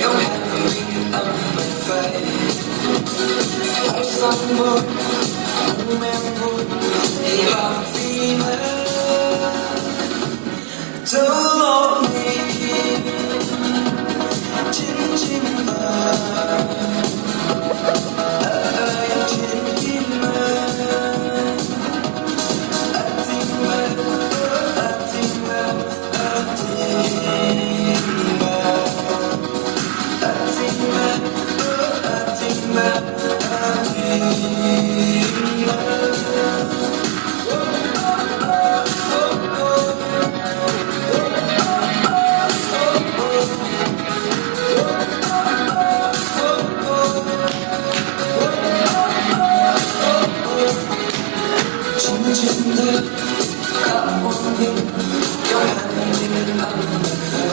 Your hand on my face. Hãy sống vui, cùng em vui, đi vào vì mơ. Don't love me, chính chính mơ. Ở trên tim mơ. Ở tim mơ, ở tim mơ, ở tim mơ. Ở tim mơ, ở tim mơ, ở tim mơ. Chính thức cả một đêm yêu hẳn tình âm khơi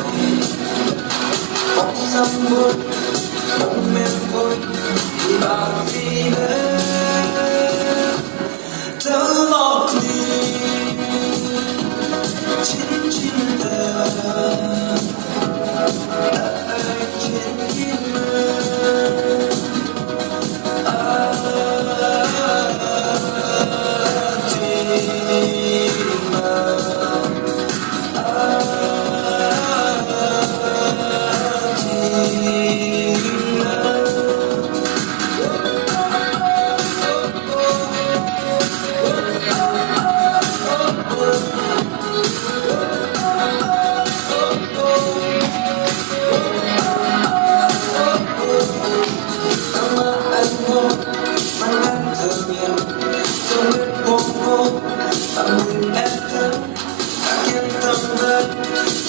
bóng dâm buốt bóng em vui thì bao vì mơ tớ lọt đi chính tờ ở trên kim mơ.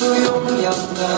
Tôi ôm nhầm ngờ